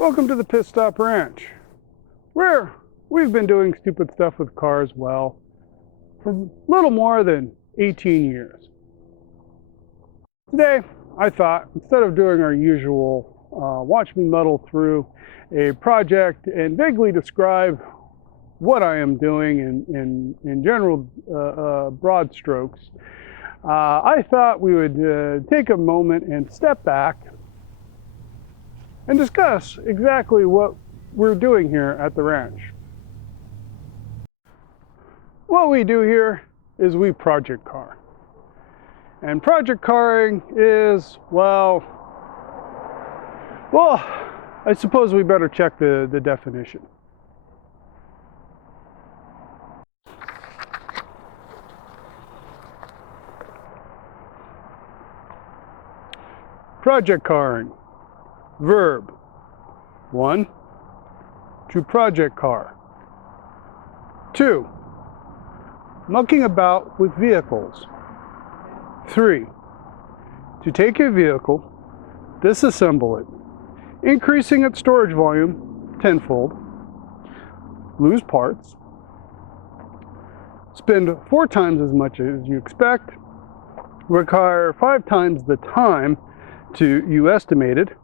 Welcome to the Pit Stop Ranch, where we've been doing stupid stuff with cars, well, for a little more than 18 years. Today, I thought, instead of doing our usual watch me muddle through a project and vaguely describe what I am doing in general broad strokes, I thought we would take a moment and step back and discuss exactly what we're doing here at the ranch. What we do here is we project car. And project carring is, well, I suppose we better check the definition. Project carring. Verb. 1. To project car. 2. Mucking about with vehicles. 3. To take a vehicle, disassemble it, increasing its storage volume tenfold, lose parts, spend 4 times as much as you expect, require 5 times the time you estimated,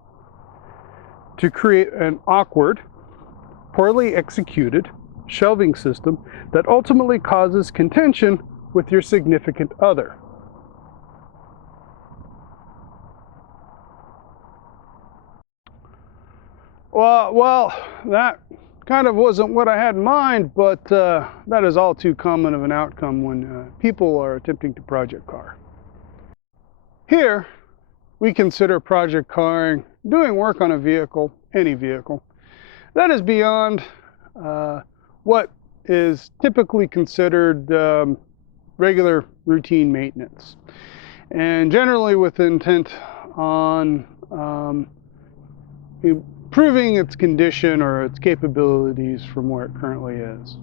to create an awkward, poorly executed shelving system that ultimately causes contention with your significant other. Well, that kind of wasn't what I had in mind, but that is all too common of an outcome when people are attempting to project car. Here, we consider project carring doing work on a vehicle, any vehicle, that is beyond what is typically considered regular routine maintenance, and generally with intent on improving its condition or its capabilities from where it currently is.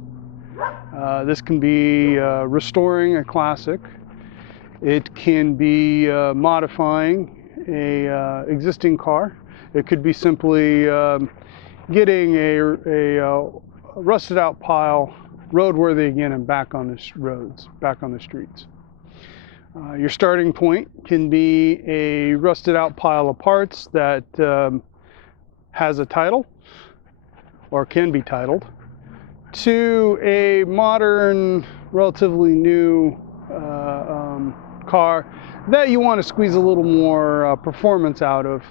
This can be restoring a classic. It can be modifying a existing car. It could be simply getting a rusted out pile roadworthy again and back on the roads, back on the streets. Your starting point can be a rusted out pile of parts that has a title or can be titled, to a modern, relatively new car that you want to squeeze a little more performance out of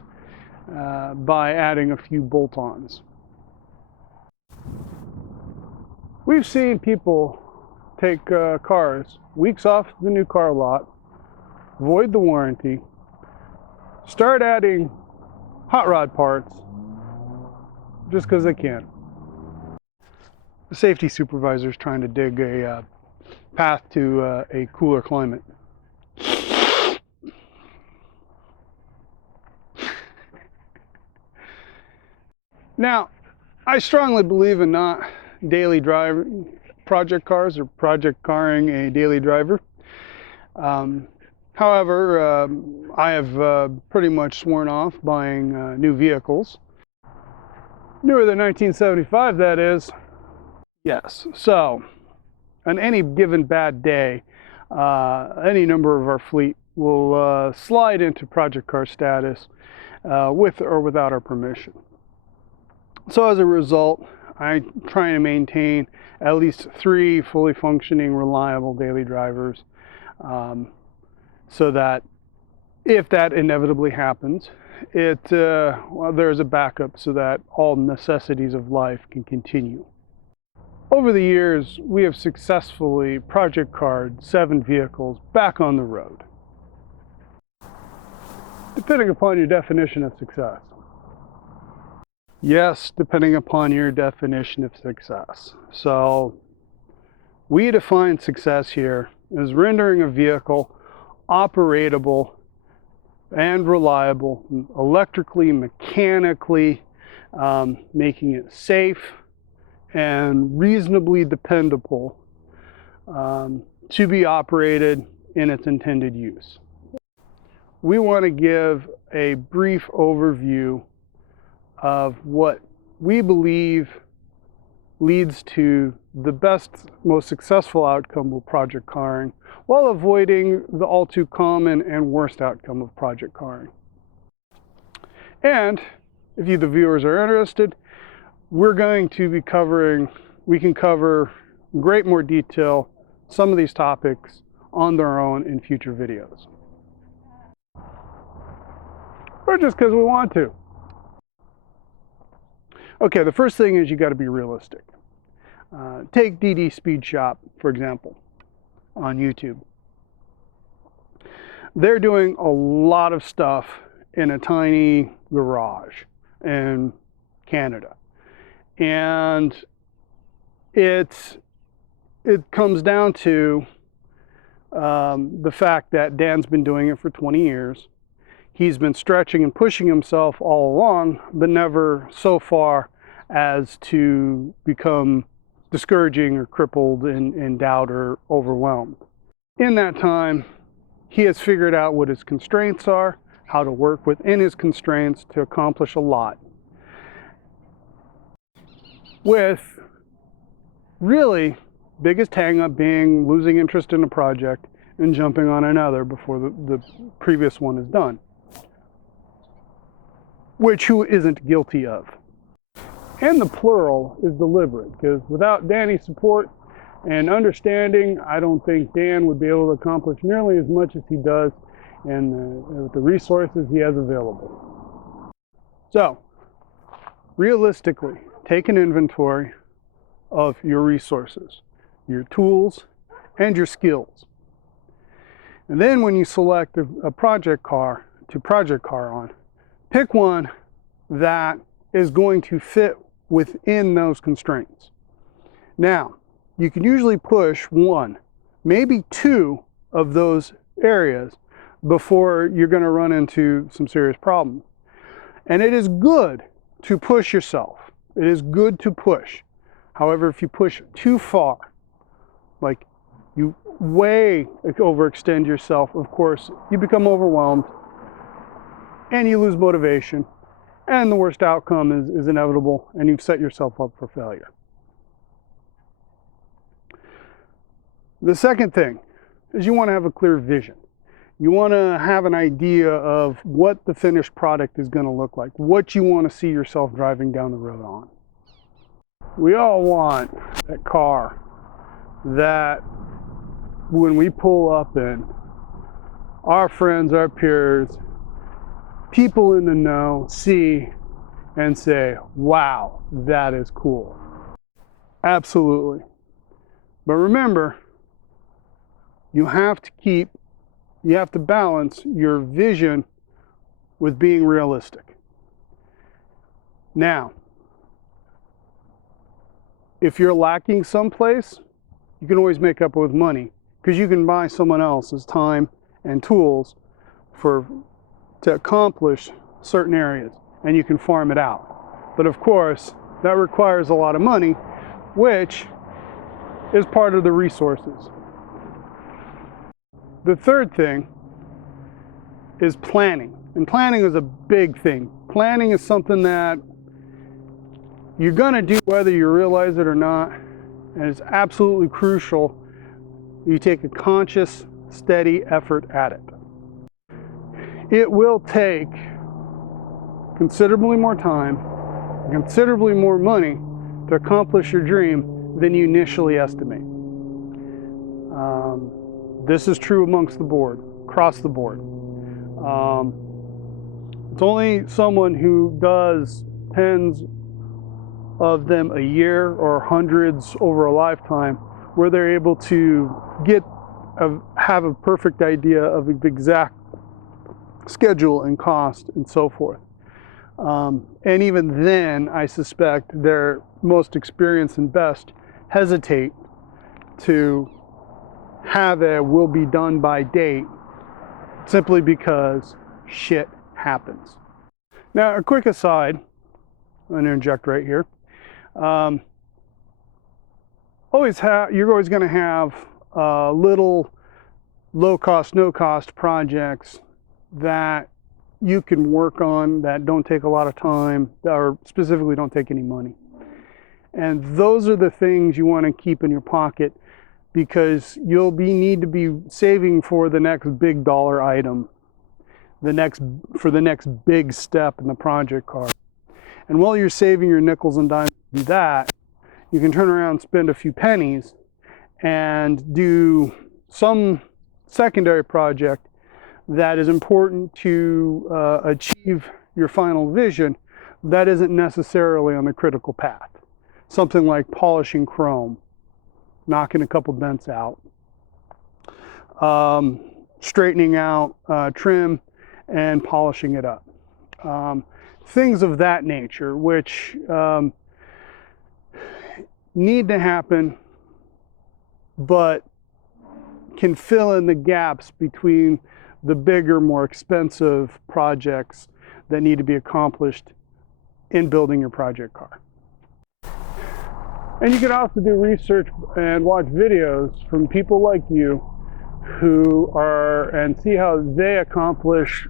by adding a few bolt-ons. We've seen people take cars weeks off the new car lot, void the warranty, start adding hot rod parts just because they can. The safety supervisor's trying to dig a path to a cooler climate. Now, I strongly believe in not daily driving project cars or project carring a daily driver. However, I have pretty much sworn off buying new vehicles. Newer than 1975, that is. Yes, so on any given bad day, any number of our fleet will slide into project car status with or without our permission. So as a result, I try to maintain at least 3 fully functioning, reliable daily drivers, so that if that inevitably happens, there's a backup so that all necessities of life can continue. Over the years, we have successfully project carred 7 vehicles back on the road, depending upon your definition of success. Yes, depending upon your definition of success. So we define success here as rendering a vehicle operatable and reliable, electrically, mechanically, making it safe and reasonably dependable to be operated in its intended use. We want to give a brief overview of what we believe leads to the best, most successful outcome with project carring, while avoiding the all too common and worst outcome of project carring. And if you, the viewers, are interested, we're going to be covering, we can cover in great more detail some of these topics on their own in future videos. Or just because we want to. Okay, the first thing is you got to be realistic. Take DD Speed Shop, for example, on YouTube. They're doing a lot of stuff in a tiny garage in Canada. And it comes down to the fact that Dan's been doing it for 20 years. He's been stretching and pushing himself all along, but never so far as to become discouraging or crippled in doubt or overwhelmed. In that time, he has figured out what his constraints are, how to work within his constraints to accomplish a lot. With really biggest hang-up being losing interest in a project and jumping on another before the previous one is done. Which who isn't guilty of? And the plural is deliberate, because without Danny's support and understanding, I don't think Dan would be able to accomplish nearly as much as he does and with the resources he has available. So, realistically, take an inventory of your resources, your tools, and your skills. And then when you select a project car to project car on, pick one that is going to fit within those constraints. Now, you can usually push one, maybe two of those areas before you're going to run into some serious problems. And it is good to push yourself. It is good to push. However, if you push too far, like you way overextend yourself, of course, you become overwhelmed and you lose motivation. And the worst outcome is inevitable, and you've set yourself up for failure. The second thing is you want to have a clear vision. You want to have an idea of what the finished product is going to look like, what you want to see yourself driving down the road on. We all want that car that when we pull up in, our friends, our peers, people in the know see and say, wow, that is cool. Absolutely. But remember, you have to balance your vision with being realistic. Now, if you're lacking someplace, you can always make up with money, because you can buy someone else's time and tools to accomplish certain areas, and you can farm it out. But of course, that requires a lot of money, which is part of the resources. The third thing is planning. And planning is a big thing. Planning is something that you're going to do whether you realize it or not, and it's absolutely crucial you take a conscious, steady effort at it. It will take considerably more time, considerably more money to accomplish your dream than you initially estimate. This is true amongst the board, across the board. It's only someone who does tens of them a year or hundreds over a lifetime where they're able to have a perfect idea of the exact schedule and cost and so forth. And even then, I suspect their most experienced and best hesitate to have a will be done by date simply because shit happens. Now, a quick aside, I'm going to interject right here. You're always going to have little low cost, no cost projects that you can work on that don't take a lot of time, or specifically don't take any money. And those are the things you want to keep in your pocket, because you'll need to be saving for the next big dollar item, for the next big step in the project car. And while you're saving your nickels and dimes to do that, you can turn around and spend a few pennies and do some secondary project that is important to achieve your final vision that isn't necessarily on the critical path. Something like polishing chrome, knocking a couple dents out, straightening out trim and polishing it up. Things of that nature, which need to happen, but can fill in the gaps between the bigger, more expensive projects that need to be accomplished in building your project car. And you can also do research and watch videos from people like you who and see how they accomplish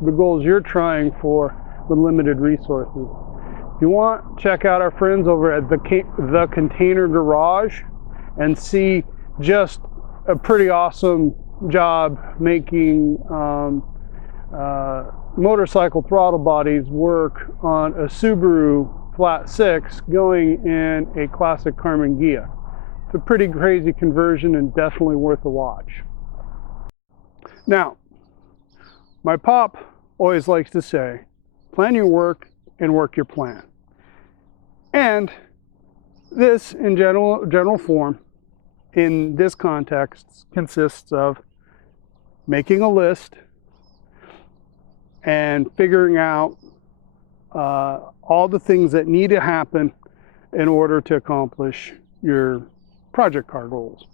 the goals you're trying for with limited resources. If you want, check out our friends over at the Container Garage and see just a pretty awesome job making motorcycle throttle bodies work on a Subaru Flat 6 going in a classic Carmen Ghia. It's a pretty crazy conversion and definitely worth a watch. Now, my pop always likes to say, plan your work and work your plan. And this, in general form, in this context, consists of making a list and figuring out all the things that need to happen in order to accomplish your project car goals.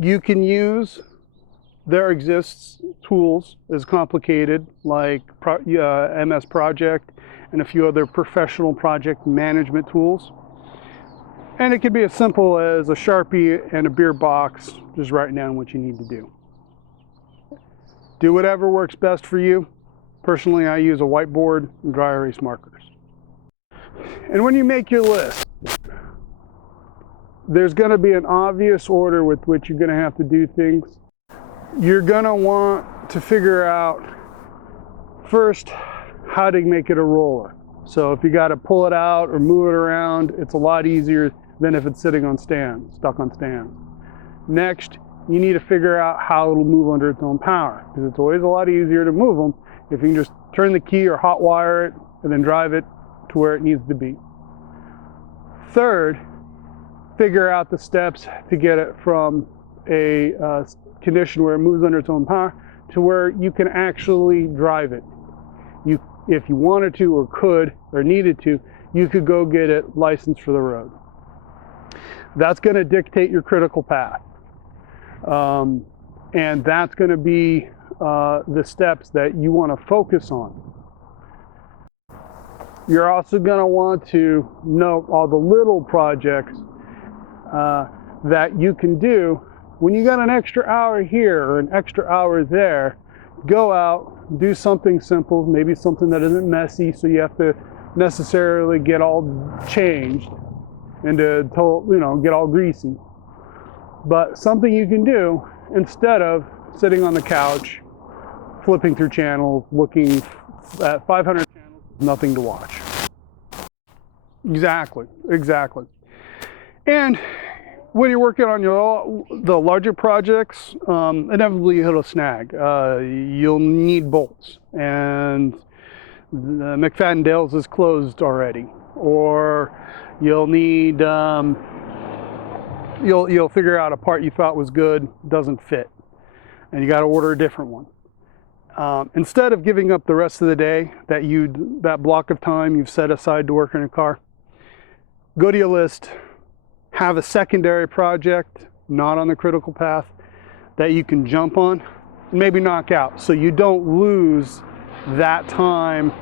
You can use, there exists tools as complicated like MS Project and a few other professional project management tools. And it can be as simple as a Sharpie and a beer box, just writing down what you need to do. Do whatever works best for you. Personally, I use a whiteboard and dry erase markers. And when you make your list, there's going to be an obvious order with which you're going to have to do things. You're going to want to figure out first how to make it a roller. So if you got to pull it out or move it around, it's a lot easier than if it's sitting on stand, stuck on stand. Next, you need to figure out how it'll move under its own power, because it's always a lot easier to move them if you can just turn the key or hot wire it and then drive it to where it needs to be. Third, figure out the steps to get it from a condition where it moves under its own power to where you can actually drive it. If you wanted to or could or needed to, you could go get it licensed for the road. That's going to dictate your critical path. And that's going to be the steps that you want to focus on. You're also going to want to note all the little projects that you can do. When you got an extra hour here or an extra hour there, go out, do something simple, maybe something that isn't messy, so you have to necessarily get all changed and get all greasy. But something you can do instead of sitting on the couch, flipping through channels, looking at 500 channels, nothing to watch. Exactly. And when you're working on the larger projects, inevitably you hit a snag. You'll need bolts, and the McFadden Dales is closed already, or you'll need you'll figure out a part you thought was good doesn't fit, and you got to order a different one. Instead of giving up the rest of the day that block of time you've set aside to work on a car, go to your list. Have a secondary project, not on the critical path, that you can jump on and maybe knock out, so you don't lose that time,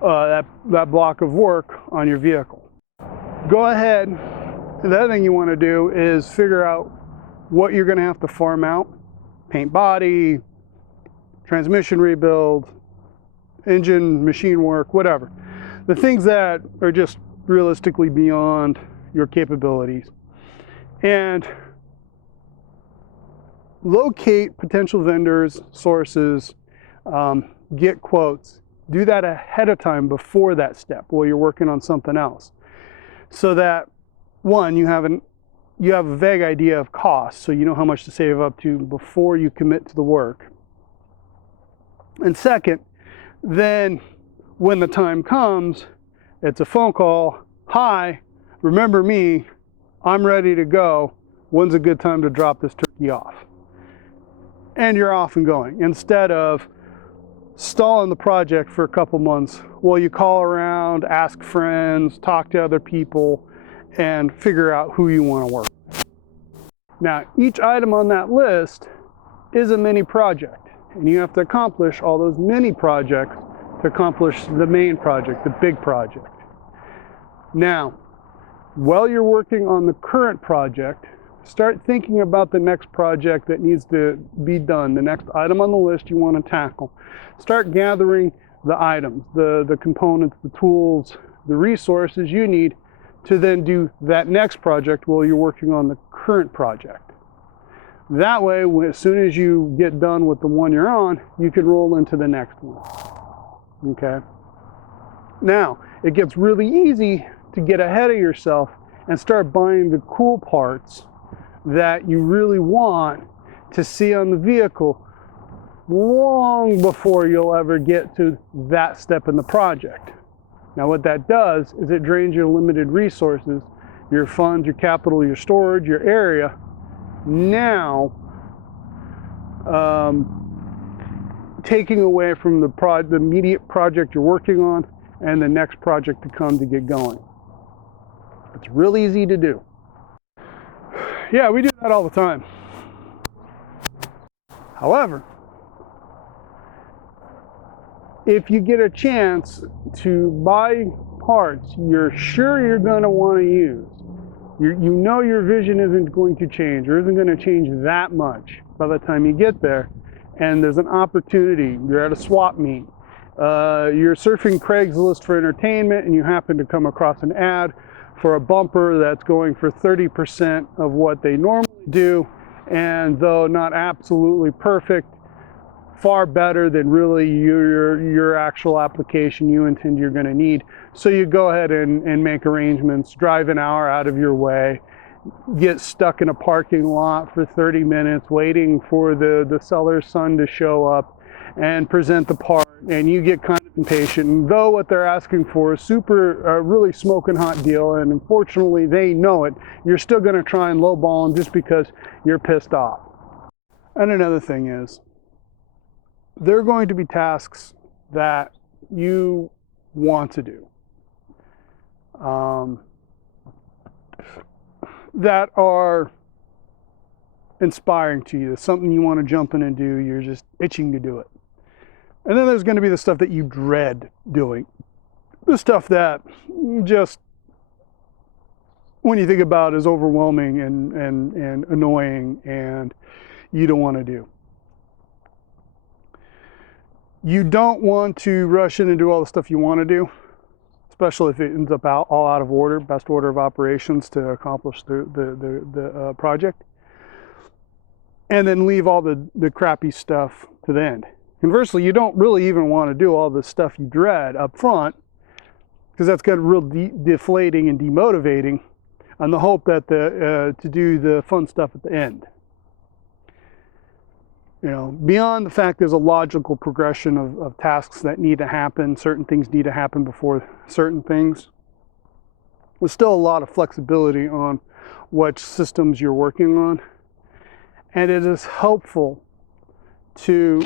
that block of work on your vehicle. Go ahead. The other thing you want to do is figure out what you're going to have to farm out paint body, transmission rebuild, engine, machine work, whatever. The things that are just realistically beyond your capabilities. And locate potential vendors, sources, get quotes. Do that ahead of time before that step while you're working on something else. So that, one, you have a vague idea of cost, so you know how much to save up to before you commit to the work. And second, then when the time comes, it's a phone call. Hi, remember me, I'm ready to go. When's a good time to drop this turkey off? And you're off and going, instead of stalling the project for a couple months while you call around, ask friends, talk to other people, and figure out who you want to work with. Now, each item on that list is a mini project, and you have to accomplish all those mini projects to accomplish the main project, the big project. Now, while you're working on the current project, start thinking about the next project that needs to be done, the next item on the list you want to tackle. Start gathering the items, the components, the tools, the resources you need to then do that next project while you're working on the current project. That way, as soon as you get done with the one you're on, you can roll into the next one. Okay? Now, it gets really easy to get ahead of yourself and start buying the cool parts that you really want to see on the vehicle long before you'll ever get to that step in the project. Now what that does is it drains your limited resources, your funds, your capital, your storage, your area. Now, taking away from the immediate project you're working on and the next project to come to get going. It's real easy to do. Yeah, we do that all the time. However, if you get a chance to buy parts you're sure you're going to want to use, you know your vision isn't going to change or isn't going to change that much by the time you get there, and there's an opportunity, you're at a swap meet, you're surfing Craigslist for entertainment and you happen to come across an ad for a bumper that's going for 30% of what they normally do, and though not absolutely perfect, far better than really your actual application you intend you're going to need. So you go ahead and make arrangements, drive an hour out of your way, get stuck in a parking lot for 30 minutes waiting for the seller's son to show up and present the part, and you get kind of impatient. And though what they're asking for is really smoking hot deal, and unfortunately they know it, you're still going to try and lowball them just because you're pissed off. And another thing is, there are going to be tasks that you want to do, that are inspiring to you, something you want to jump in and do, you're just itching to do it. And then there's going to be the stuff that you dread doing, the stuff that just, when you think about it, is overwhelming and annoying and you don't want to do. You don't want to rush in and do all the stuff you want to do, especially if it ends up all out of order, best order of operations to accomplish the project, and then leave all the crappy stuff to the end. Conversely, you don't really even want to do all the stuff you dread up front, because that's got real deflating and demotivating, on the hope that to do the fun stuff at the end. You know, beyond the fact there's a logical progression of tasks that need to happen, certain things need to happen before certain things, there's still a lot of flexibility on what systems you're working on. And it is helpful to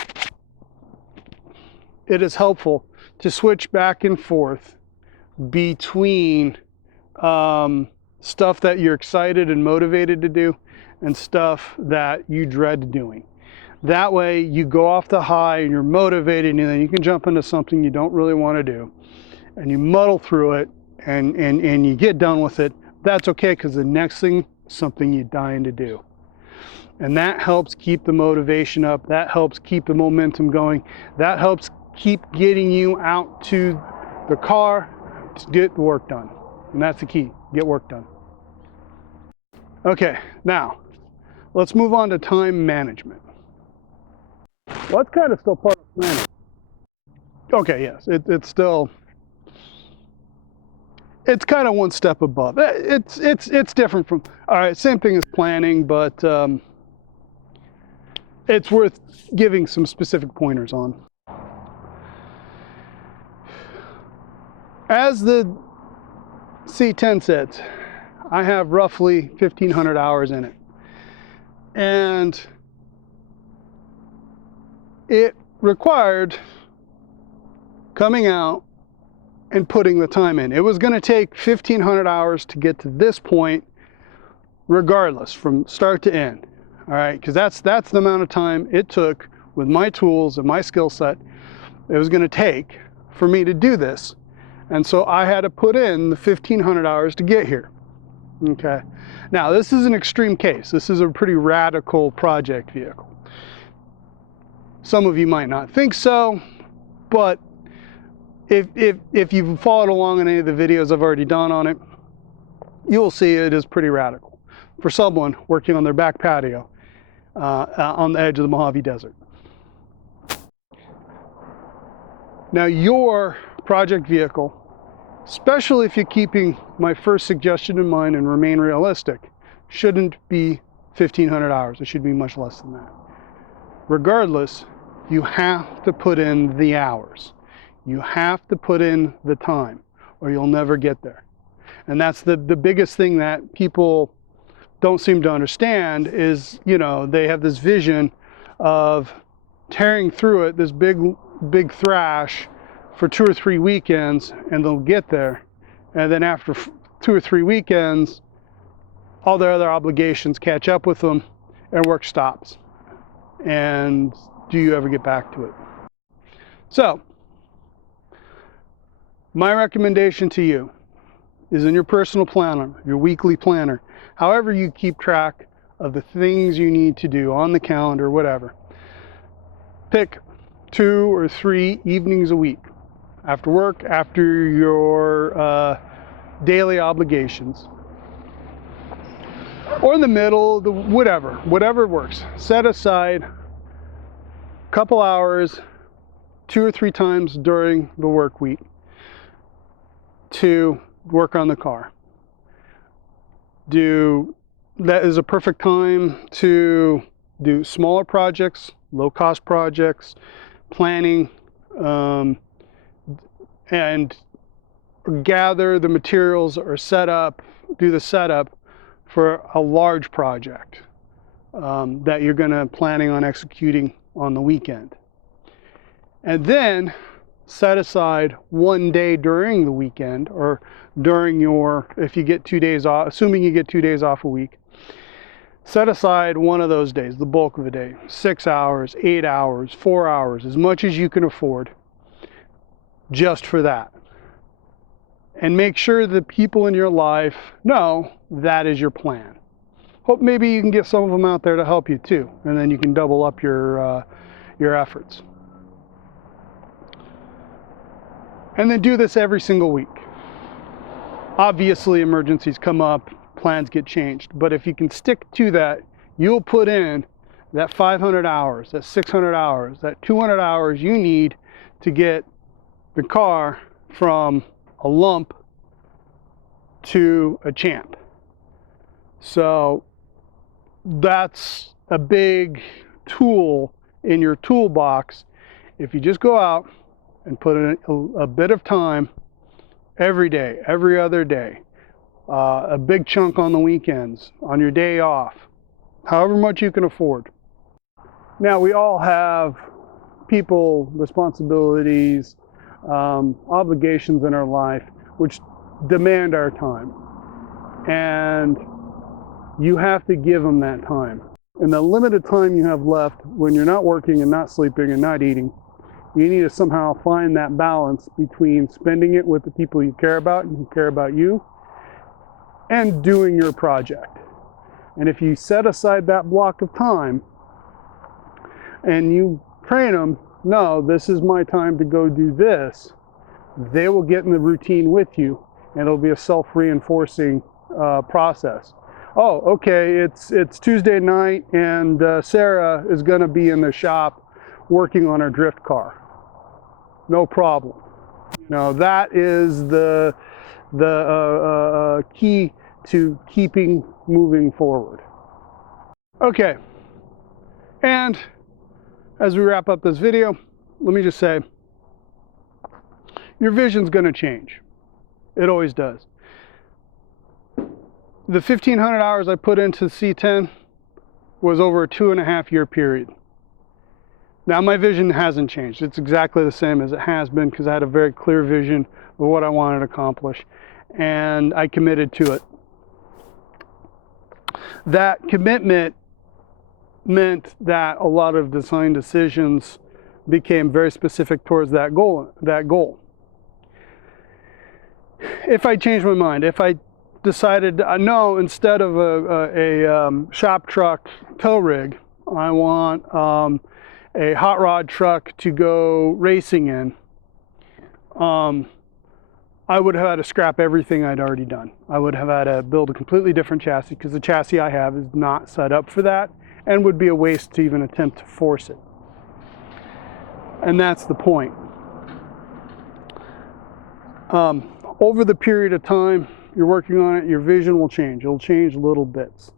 switch back and forth between stuff that you're excited and motivated to do and stuff that you dread doing. That way you go off the high and you're motivated, and then you can jump into something you don't really want to do and you muddle through it and you get done with it. That's okay, because the next thing is something you're dying to do. And that helps keep the motivation up. That helps keep the momentum going. That helps keep getting you out to the car to get the work done. And that's the key, get work done. Okay, now let's move on to time management. Well, that's kind of still part of planning. Okay, yes, it's still, it's kind of one step above. It's different from, all right, same thing as planning, but it's worth giving some specific pointers on. As the C10 says, I have roughly 1,500 hours in it. And it required coming out and putting the time in. It was going to take 1,500 hours to get to this point, regardless, from start to end. All right, because that's the amount of time it took with my tools and my skill set. It was going to take for me to do this. And so I had to put in the 1,500 hours to get here. Okay. Now, this is an extreme case. This is a pretty radical project vehicle. Some of you might not think so, but if you've followed along in any of the videos I've already done on it, you will see it is pretty radical for someone working on their back patio on the edge of the Mojave Desert. Now, your project vehicle, especially if you're keeping my first suggestion in mind and remain realistic, shouldn't be 1,500 hours. It should be much less than that. Regardless, you have to put in the hours. You have to put in the time, or you'll never get there. And that's the biggest thing that people don't seem to understand is, you know, they have this vision of tearing through it, this big thrash for 2 or 3 weekends, and they'll get there. And then after 2 or 3 weekends, all their other obligations catch up with them and work stops. And do you ever get back to it? So, my recommendation to you is in your personal planner, your weekly planner, however you keep track of the things you need to do on the calendar, whatever. Pick 2 or 3 evenings a week after work, after your daily obligations, or in the middle, whatever works. Set aside a couple hours 2 or 3 times during the work week to work on the car. That is a perfect time to do smaller projects, low-cost projects, planning, and gather the materials or do the setup for a large project that you're planning on executing on the weekend. And then set aside one day during the weekend, or during if you get 2 days off, assuming you get 2 days off a week, set aside one of those days, the bulk of the day, 6 hours, 8 hours, 4 hours, as much as you can afford, just for that. And make sure the people in your life know that is your plan. Hope maybe you can get some of them out there to help you too, and then you can double up your efforts. And then do this every single week. Obviously, emergencies come up, plans get changed, but if you can stick to that, you'll put in that 500 hours, that 600 hours, that 200 hours you need to get the car from a lump to a champ. So that's a big tool in your toolbox. If you just go out and put in a bit of time every day, every other day, a big chunk on the weekends, on your day off, however much you can afford. Now, we all have people, responsibilities, obligations in our life which demand our time, and you have to give them that time. In the limited time you have left, when you're not working and not sleeping and not eating, you need to somehow find that balance between spending it with the people you care about and who care about you, and doing your project. And if you set aside that block of time and you train them, no, this is my time to go do this, they will get in the routine with you, and it'll be a self-reinforcing process. Oh, okay, it's Tuesday night, and Sarah is going to be in the shop working on her drift car. No problem. You know, that is the key to keeping moving forward. Okay, and as we wrap up this video, let me just say, your vision's going to change. It always does. The 1,500 hours I put into C10 was over a 2.5-year period. Now my vision hasn't changed. It's exactly the same as it has been because I had a very clear vision of what I wanted to accomplish, and I committed to it. That commitment meant that a lot of design decisions became very specific towards that goal. If I changed my mind, if I decided, no, instead of a shop truck tow rig, I want a hot rod truck to go racing in, I would have had to scrap everything I'd already done. I would have had to build a completely different chassis because the chassis I have is not set up for that and would be a waste to even attempt to force it. And that's the point. Over the period of time you're working on it, your vision will change. It'll change little bits.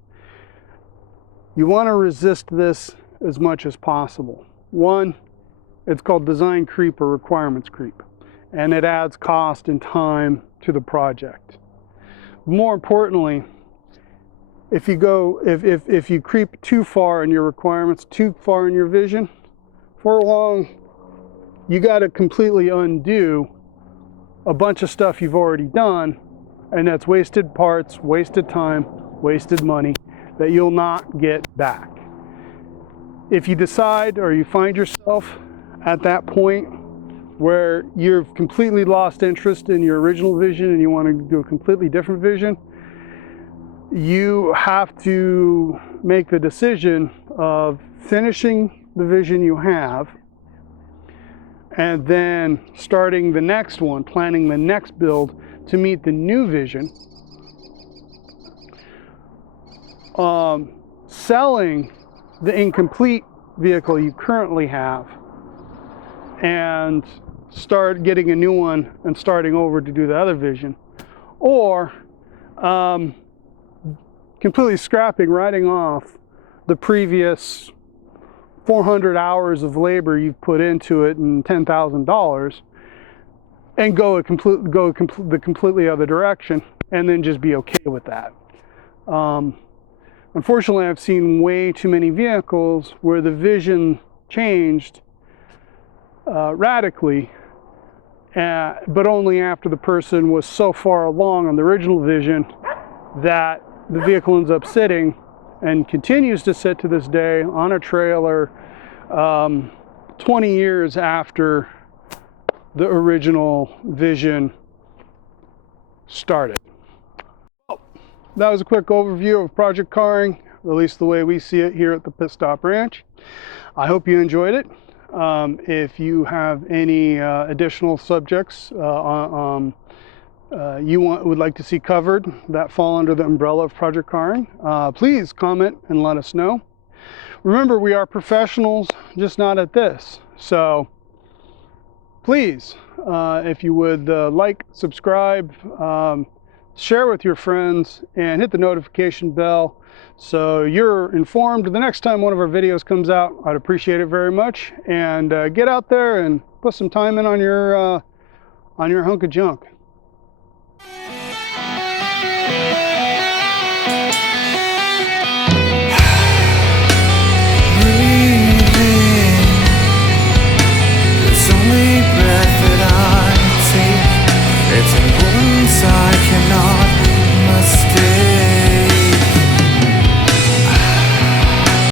You want to resist this as much as possible. One, it's called design creep or requirements creep, and it adds cost and time to the project. More importantly, if you creep too far in your requirements, too far in your vision, for long, you got to completely undo a bunch of stuff you've already done, and that's wasted parts, wasted time, wasted money that you'll not get back. If you decide or you find yourself at that point where you've completely lost interest in your original vision and you want to do a completely different vision, you have to make the decision of finishing the vision you have and then starting the next one, planning the next build to meet the new vision, selling the incomplete vehicle you currently have and start getting a new one and starting over to do the other vision, or completely scrapping, writing off the previous 400 hours of labor you've put into it and $10,000 and go the completely other direction, and then just be okay with that. Unfortunately, I've seen way too many vehicles where the vision changed radically, but only after the person was so far along on the original vision that the vehicle ends up sitting and continues to sit to this day on a trailer 20 years after the original vision started. Well, that was a quick overview of project carring, at least the way we see it here at the Pit Stop Ranch. I hope you enjoyed it. If you have any additional subjects would like to see covered that fall under the umbrella of project carring, please comment and let us know. Remember, we are professionals, just not at this. So please, if you would like, subscribe, share with your friends, and hit the notification bell so you're informed the next time one of our videos comes out. I'd appreciate it very much. And get out there and put some time in on your hunk of junk.